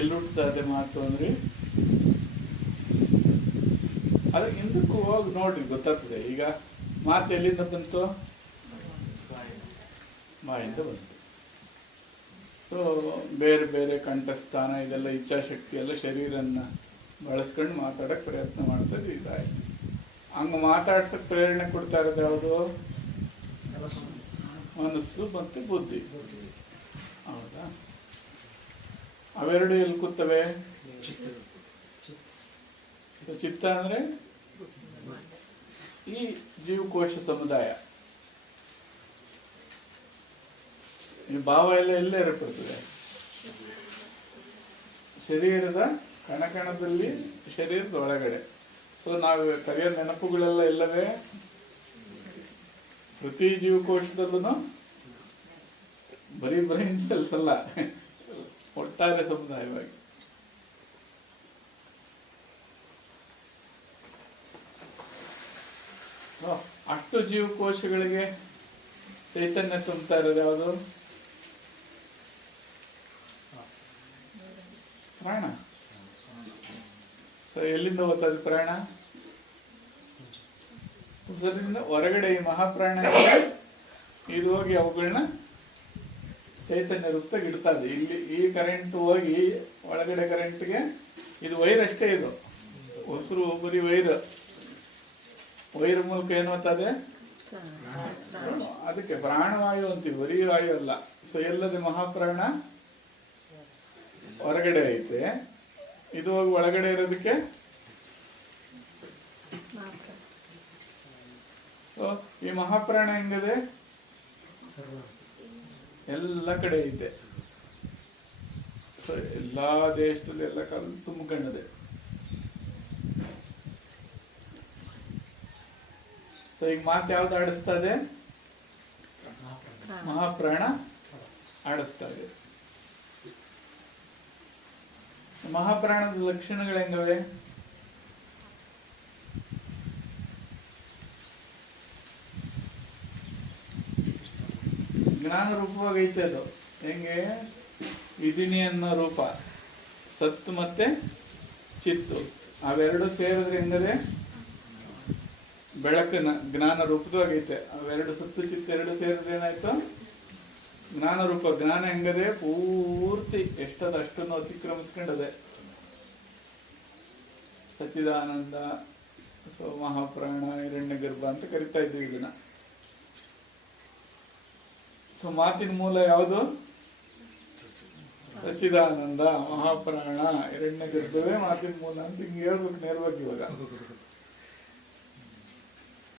ಎಲ್ಲಿ ಹುಟ್ಟುತ್ತಾ ಇದೆ ಮಾತು ಅಂದ್ರೆ ಅದು ಹಿಂದಕ್ಕೂ ಹೋಗಿ ನೋಡ್ರಿ ಗೊತ್ತಾಗ್ತದೆ. ಈಗ ಮಾತು ಎಲ್ಲಿಂದ ಬಂತು? ಬಾಯಿಂದ ಬಂತು. ಸೊ ಬೇರೆ ಬೇರೆ ಕಂಠಸ್ಥಾನ ಇದೆಲ್ಲ ಇಚ್ಛಾಶಕ್ತಿ ಎಲ್ಲ ಶರೀರನ್ನ ಬಳಸ್ಕೊಂಡು ಮಾತಾಡೋಕ್ಕೆ ಪ್ರಯತ್ನ ಮಾಡ್ತದೆ. ಇದಾಯ್ತು. ಹಂಗೆ ಮಾತಾಡ್ಸೋಕ್ಕೆ ಪ್ರೇರಣೆ ಕೊಡ್ತಾ ಇರೋದು ಯಾವುದು? ಮನಸ್ಸು ಮತ್ತು ಬುದ್ಧಿ. ಹೌದಾ? ಅವೆರಡು ಎಲ್ಲಿ ಕೂತವೆ? ಚಿತ್ತ ಅಂದರೆ ಈ ಜೀವಕೋಶ ಸಮುದಾಯ. ಈ ಭಾವ ಎಲ್ಲ ಎಲ್ಲೇ ಏರ್ಪಡ್ತದೆ? ಶರೀರದ ಕಣಕಣದಲ್ಲಿ, ಶರೀರದ ಒಳಗಡೆ. ಸೊ ನಾವು ಕರೆಯೋ ನೆನಪುಗಳೆಲ್ಲ ಎಲ್ಲವೇ? ಪ್ರತಿ ಜೀವಕೋಶದಲ್ಲೂ ಬರೀ ಬ್ರೈನ್ ಸೆಲ್ಸ್ ಅಲ್ಲ, ಒಟ್ಟಾರೆ ಸಮುದಾಯವಾಗಿ. ಅಷ್ಟು ಜೀವಕೋಶಗಳಿಗೆ ಚೈತನ್ಯ ತುಂಬ್ತಾ ಇರೋದು ಯಾವುದು? ಪ್ರಾಣ. ಸೊ ಎಲ್ಲಿಂದ ಹೋಗ್ತದೆ ಪ್ರಾಣ? ಉಸಿರಿನಿಂದ ಹೊರಗಡೆ ಈ ಮಹಾಪ್ರಾಣ ಇದು ಹೋಗಿ ಅವುಗಳನ್ನ ಚೈತನ್ಯ ರೂಪದಾಗ ಇಡ್ತದೆ. ಇಲ್ಲಿ ಈ ಕರೆಂಟ್ ಹೋಗಿ ಒಳಗಡೆ ಕರೆಂಟ್ಗೆ ಇದು ವೈರ್ ಅಷ್ಟೇ. ಇದು ಉಸಿರು ಬರೀ ವೈರ್ ಮೂಲಕ ಏನು ಹೋಗ್ತದೆ? ಅದಕ್ಕೆ ಪ್ರಾಣವಾಯು ಅಂತೀವಿ, ಬರೀ ವಾಯು ಅಲ್ಲ. ಸೊ ಎಲ್ಲದೆ ಮಹಾಪ್ರಾಣ ಹೊರಗಡೆ ಐತೆ, ಇದು ಹೋಗಿ ಒಳಗಡೆ ಇರೋದಕ್ಕೆ ಸೊ ಈ ಮಹಾಪ್ರಾಣ ಹೆಂಗದೆ? ಎಲ್ಲ ಕಡೆ ಐತೆ. ಸೊ ಎಲ್ಲಾ ದೇಶದಲ್ಲಿ ಎಲ್ಲ ಕಾಲ ತುಂಬಿಕೊಂಡಿದೆ. ಸೊ ಈಗ ಮಾತು ಯಾವ್ದು ಆಡಿಸ್ತಾ ಇದೆ? ಮಹಾಪ್ರಾಣ ಆಡಿಸ್ತಾ ಇದೆ. ಮಹಾಪ್ರಾಣದ ಲಕ್ಷಣಗಳು ಹೆಂಗವೆ? ಜ್ಞಾನ ರೂಪವಾಗೈತೆ. ಅದು ಹೆಂಗೆ? ವಿಧಿನಿ ಅನ್ನೋ ರೂಪ, ಸತ್ತು ಮತ್ತೆ ಚಿತ್ತು ಅವೆರಡು ಸೇರಿದ್ರೆ ಹೆಂಗದೆ? ಬೆಳಕಿನ ಜ್ಞಾನ ರೂಪದವಾಗೈತೆ. ಅವೆರಡು ಸತ್ತು ಚಿತ್ತು ಎರಡು ಸೇರಿದ್ರೆ ಏನಾಯ್ತು? ಜ್ಞಾನ ರೂಪ. ಜ್ಞಾನ ಹೆಂಗದೆ? ಪೂರ್ತಿ ಎಷ್ಟದ ಅಷ್ಟನ್ನು ಅತಿಕ್ರಮಿಸ್ಕೊಂಡದೆ. ಸಚ್ಚಿದಾನಂದ, ಸೊ ಮಹಾಪ್ರಾಣ, ಹಿರಣ್ಯ ಗರ್ಭ ಅಂತ ಕರಿತಾ ಇದ್ದೀವಿ ಇದನ್ನ. ಸೊ ಮಾತಿನ ಮೂಲ ಯಾವುದು? ಸಚ್ಚಿದಾನಂದ, ಮಹಾಪ್ರಾಣ, ಹಿರಣ್ಯ ಗರ್ಭವೇ ಮಾತಿನ ಮೂಲ ಅಂತ ಹಿಂಗೆ ಹೇಳ್ಬೇಕು ನೇರವಾಗಿ ಇವಾಗ.